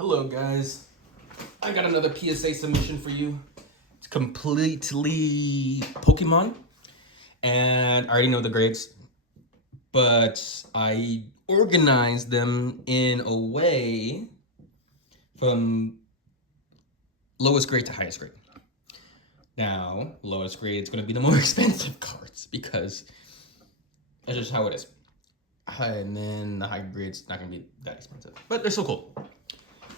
Hello guys, I got another PSA submission for you. It's completely Pokemon, and I already know the grades, but I organized them in a way from lowest grade to highest grade. Now, lowest grade is going to be the more expensive cards because that's just how it is. And then the high grade's not going to be that expensive, but they're still cool.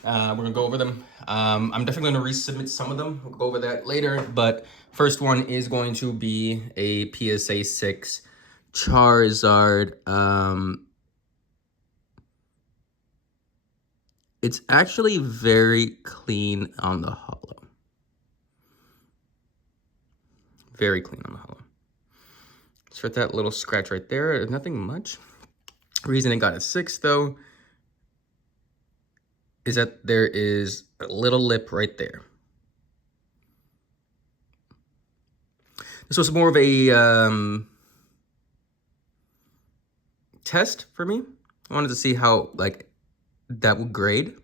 We're gonna go over them. I'm definitely gonna resubmit some of them. We'll go over that later, but first one is going to be a PSA 6 Charizard. It's actually very clean on the holo. Very clean on the holo. So with that little scratch right there, nothing much. Reason it got a 6 though is that there is a little lip right there. This was more of a test for me. I wanted to see how that would grade.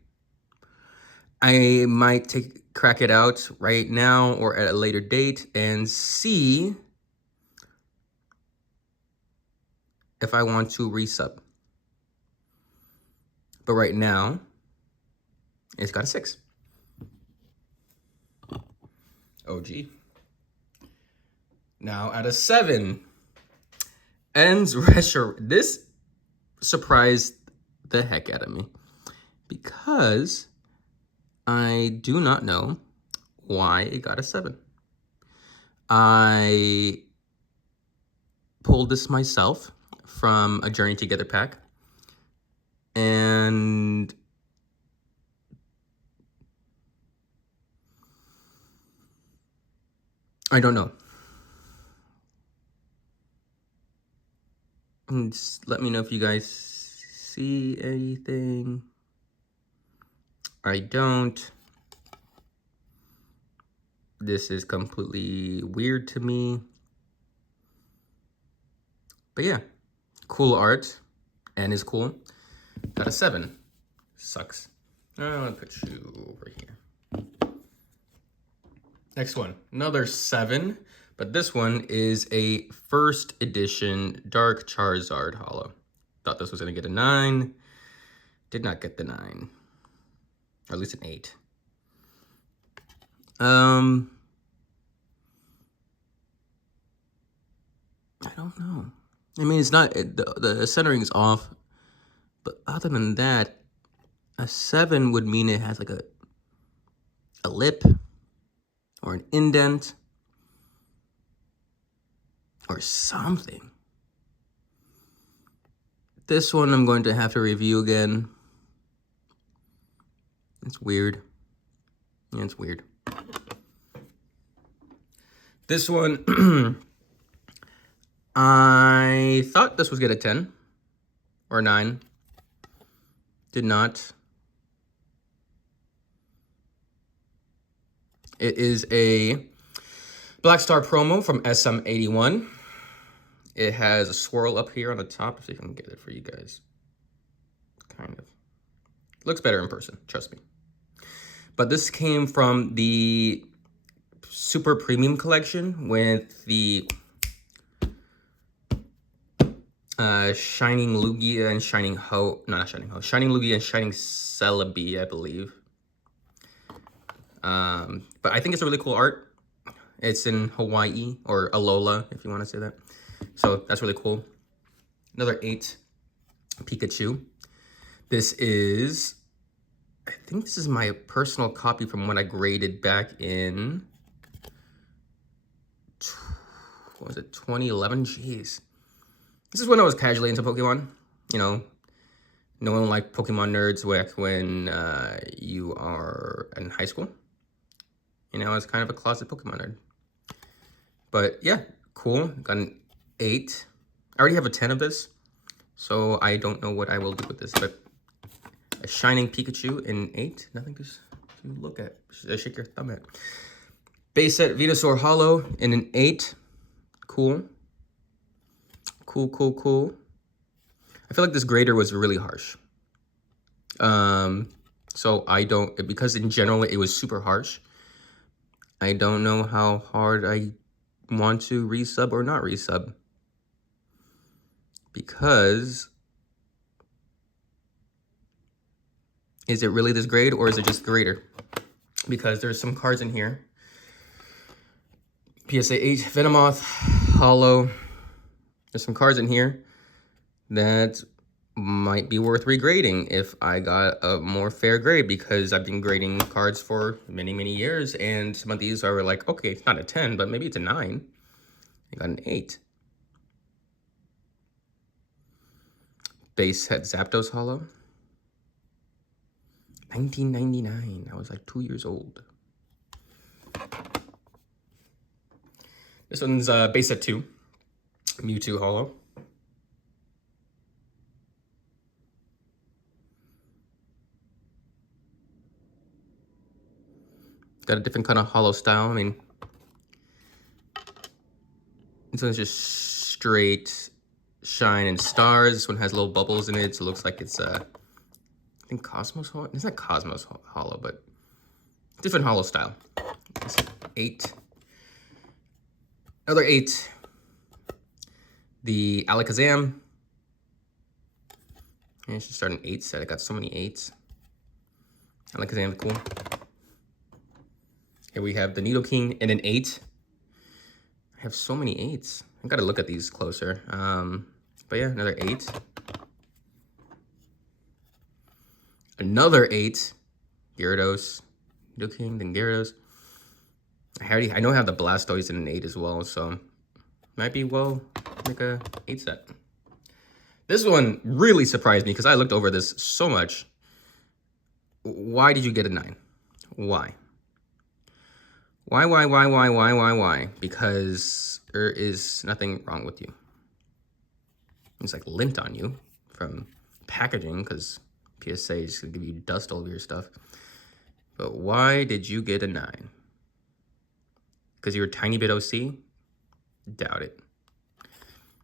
I might crack it out right now or at a later date and see if I want to resub. But right now, it's got a 6. OG. Now at a 7, Ends Resher. This surprised the heck out of me because I do not know why it got a 7. I pulled this myself from a Journey Together pack, and I don't know. And just let me know if you guys see anything. I don't. This is completely weird to me. But yeah, cool art and is cool. Got a 7. Sucks. I'll put you over here. Next one, another 7, but this one is a first edition Dark Charizard holo. Thought this was gonna get a 9. Did not get the 9. Or at least an 8. I don't know. I mean, it's not, the centering is off, but other than that, a 7 would mean it has like a lip or an indent or something. This one I'm going to have to review again. It's weird. Yeah, it's weird. This one, I thought this was get a 10 or 9. Did not. It is a Black Star promo from SM81. It has a swirl up here on the top. See if I can get it for you guys. Kind of. Looks better in person, trust me. But this came from the Super Premium Collection with the Shining Lugia and Shining Ho. No, not Shining Ho. Shining Lugia and Shining Celebi, I believe. But I think it's a really cool art. It's in Hawaii, or Alola, if you want to say that. So that's really cool. Another 8, Pikachu. This is, I think this is my personal copy from when I graded back in, what was it, 2011? Jeez. This is when I was casually into Pokemon. You know, no one liked Pokemon nerds back when you are in high school. You know, I was kind of a closet Pokemon nerd. But yeah, cool. Got an 8. I already have a 10 of this, so I don't know what I will do with this. But a Shining Pikachu in 8. Nothing to look at. Shake your thumb at. Base set Venusaur Holo in an 8. Cool. Cool, cool, cool. I feel like this grader was really harsh. So I don't, because in general it was super harsh. I don't know how hard I want to resub or not resub. Because is it really this grade or is it just greater? Because there's some cards in here. PSA 8, Venomoth, Hollow. There's some cards in here that might be worth regrading if I got a more fair grade, because I've been grading cards for many, many years, and some of these are like, okay, it's not a 10, but maybe it's a 9. I got an 8. Base set Zapdos Hollow. 1999. I was like 2 years old. This one's base set 2. Mewtwo Hollow. Got a different kind of hollow style. I mean, this one's just straight shine and stars. This one has little bubbles in it, so it looks like it's I think Cosmos Hollow. It's not Cosmos Hollow, but different hollow style. It's 8. Another 8. The Alakazam. I should start an 8 set. I got so many 8s. Alakazam, cool. Here we have the Nidoking and an 8. I have so many 8s. I gotta look at these closer. But yeah, another 8. Another 8. Gyarados. Nidoking, then Gyarados. I know I have the Blastoise in an 8 as well, so might be well make a 8 set. This one really surprised me because I looked over this so much. Why did you get a 9? Why? Why? Because there is nothing wrong with you. It's like lint on you from packaging, because PSA is going to give you dust all over your stuff. But why did you get a 9? Because you're a tiny bit OC? Doubt it.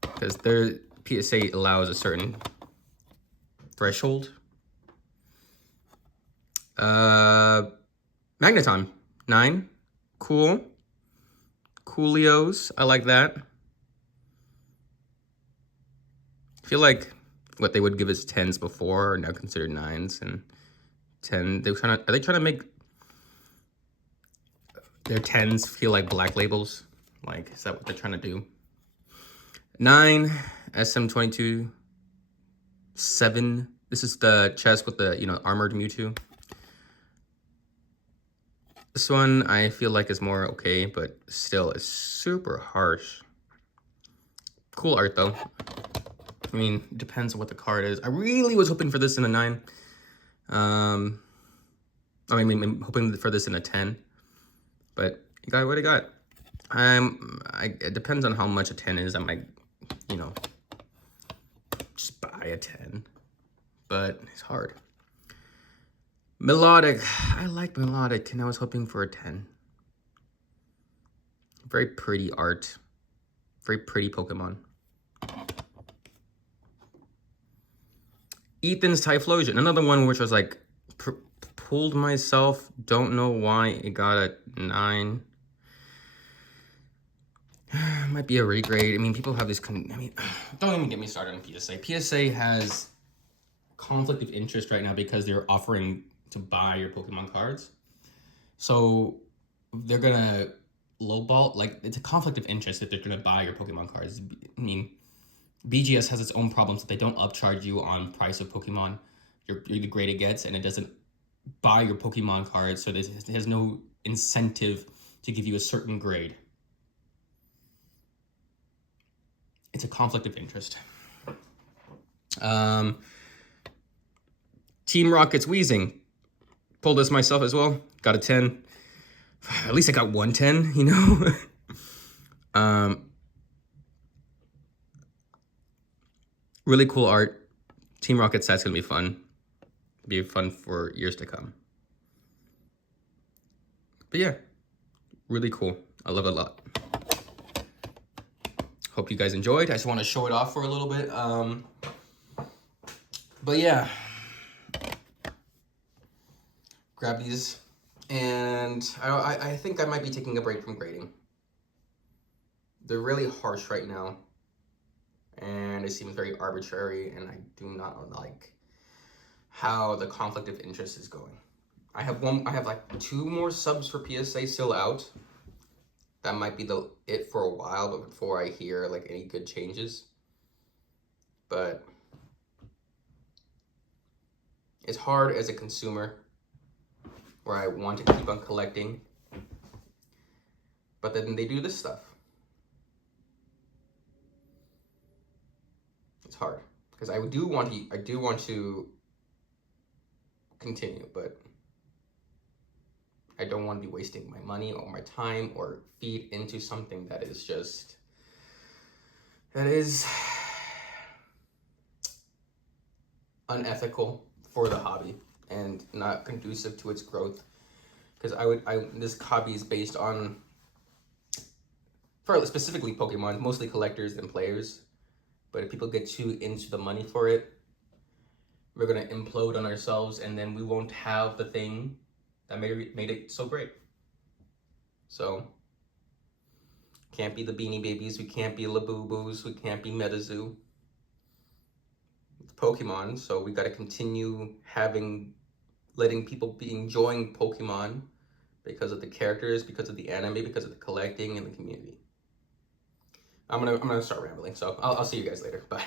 Because their PSA allows a certain threshold. Magneton, 9. Cool. Coolios, I like that. I feel like what they would give us 10s before are now considered 9s, and 10. Are they trying to make their 10s feel like black labels? Like, is that what they're trying to do? 9, SM22, 7. This is the chest with the, armored Mewtwo. This one I feel like is more okay, but still is super harsh. Cool art though. I mean, it depends on what the card is. I really was hoping for this in a 9. I mean, I'm hoping for this in a 10. But you got what I got. It depends on how much a 10 is. I might, just buy a 10. But it's hard. Melodic. I like Melodic, and I was hoping for a 10. Very pretty art. Very pretty Pokemon. Ethan's Typhlosion. Another one which was like, pulled myself. Don't know why it got a 9. Might be a regrade. I mean, people have this... don't even get me started on PSA. PSA has conflict of interest right now because they're offering to buy your Pokemon cards. So they're gonna lowball, like, it's a conflict of interest if they're gonna buy your Pokemon cards. I mean, BGS has its own problems that they don't upcharge you on price of Pokemon, the grade it gets, and it doesn't buy your Pokemon cards, so it has no incentive to give you a certain grade. It's a conflict of interest. Team Rocket's Wheezing. Pulled this myself as well. Got a 10. At least I got 1 10, Really cool art. Team Rocket set's gonna be fun. Be fun for years to come. But yeah, really cool. I love it a lot. Hope you guys enjoyed. I just want to show it off for a little bit. But yeah. grab these, and I think I might be taking a break from grading. They're really harsh right now, and it seems very arbitrary, and I do not like how the conflict of interest is going. I have like 2 more subs for PSA still out. That might be it for a while, but before I hear like any good changes. But it's hard as a consumer where I want to keep on collecting, but then they do this stuff. It's hard because I do want to continue, but I don't want to be wasting my money or my time or feed into something that is unethical for the hobby and not conducive to its growth. Because this hobby is based on, for specifically Pokemon, mostly collectors and players. But if people get too into the money for it, we're gonna implode on ourselves, and then we won't have the thing that made it so great. So, can't be the Beanie Babies, we can't be Labubu's, we can't be Metazoo. It's Pokemon, so we gotta continue letting people be enjoying Pokemon because of the characters, because of the anime, because of the collecting and the community. I'm gonna start rambling, so I'll see you guys later. Bye.